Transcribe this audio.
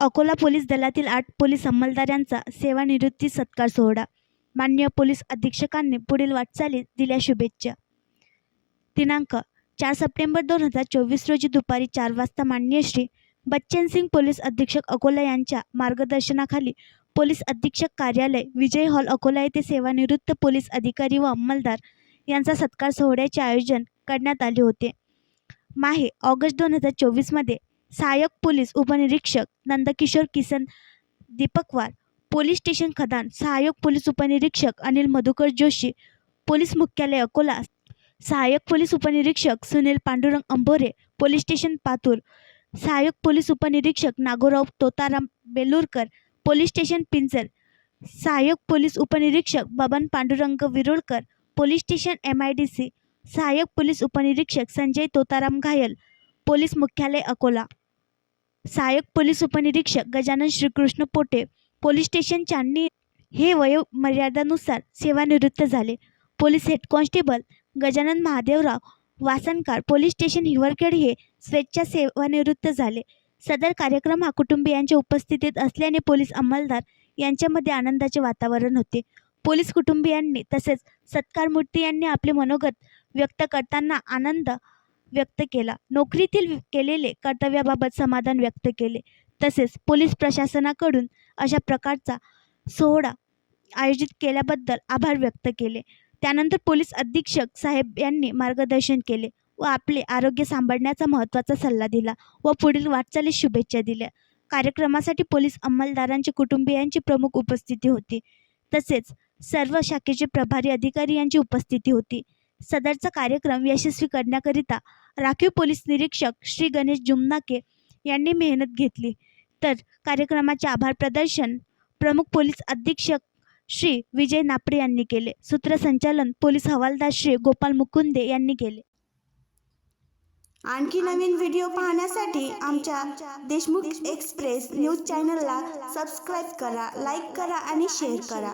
Akola police दलातील आठ police अंमलदारांचा सेवानिवृत्ती सत्कार सोहळा. माननीय पोलीस अधीक्षकांनी पुढील वाटचाली दिल्या शुभेच्छा. दिनांक चार सप्टेंबर दोन हजार चोवीस रोजी दुपारी चार वाजता माननीय श्री बच्चन सिंग पोलीस अधीक्षक अकोला यांच्या मार्गदर्शनाखाली पोलीस अधीक्षक कार्यालय विजय हॉल अकोला येथे सेवानिवृत्त पोलीस अधिकारी व अंमलदार यांचा सत्कार सोहळ्याचे आयोजन करण्यात आले होते. माहे ऑगस्ट दोन हजार चोवीसमध्ये सहाय्यक पोलीस उपनिरीक्षक नंदकिशोर किसन दीपकवार पोलीस स्टेशन खदान सहाय्यक पोलीस उपनिरीक्षक अनिल मधुकर जोशी पोलीस मुख्यालय अकोला सहाय्यक पोलीस उपनिरीक्षक सुनील पांडुरंग अंबोरे पोलीस स्टेशन पातूर सहाय्यक पोलीस उपनिरीक्षक नागोराव तोताराम बेलूरकर पोलीस स्टेशन पिंजर सहाय्यक पोलीस उपनिरीक्षक Baban Pandurang Virulkar police station M I D C सहाय्यक पोलीस उपनिरीक्षक संजय तोताराम घायल पोलीस मुख्यालय अकोला. सहाय्यक पोलीस उपनिरीक्षक गजानन श्रीकृष्ण पोटे पोलीस स्टेशन चांदणी हे वयोमर्यादानुसार सेवानिवृत्त झाले. Police head constable Gajanan Mahadevrao Wasankar police station Hiwarkhed हे स्वेच्छा सेवानिवृत्त झाले. सदर कार्यक्रम हा कुटुंबियांच्या उपस्थितीत असल्याने पोलीस अंमलदार यांच्यामध्ये आनंदाचे वातावरण होते. पोलीस कुटुंबियांनी तसेच सत्कारमूर्ती यांनी आपले मनोगत व्यक्त करताना आनंद व्यक्त केला. नोकरीतील केलेले कर्तव्याबाबत समाधान व्यक्त केले. तसेच पोलीस प्रशासनाकडून अशा प्रकारचा सोहळा आयोजित केल्याबद्दल आभार व्यक्त केले. त्यानंतर पोलीस अधीक्षक साहेब यांनी मार्गदर्शन केले व आपले आरोग्य सांभाळण्याचा महत्त्वाचा सल्ला दिला व पुढील वाटचालीस शुभेच्छा दिल्या. कार्यक्रमासाठी पोलीस अंमलदारांची कुटुंबियांची प्रमुख उपस्थिती होती. तसेच सर्व शाखेचे प्रभारी अधिकारी यांची उपस्थिती होती. सदरचा कार्यक्रम यशस्वी करण्याकरिता राखीव पोलीस निरीक्षक श्री गणेश जुमनाके यांनी मेहनत घेतली. तर कार्यक्रमाचे आभार प्रदर्शन प्रमुख पोलीस अधीक्षक श्री विजय नापडे यांनी केले. सूत्रसंचालन पोलीस हवालदार श्री गोपाल मुकुंदे यांनी केले. आणखी नवीन व्हिडिओ पाहण्यासाठी आमच्या देशमुख एक्सप्रेस न्यूज चॅनलला सबस्क्राईब करा लाईक करा आणि शेअर करा.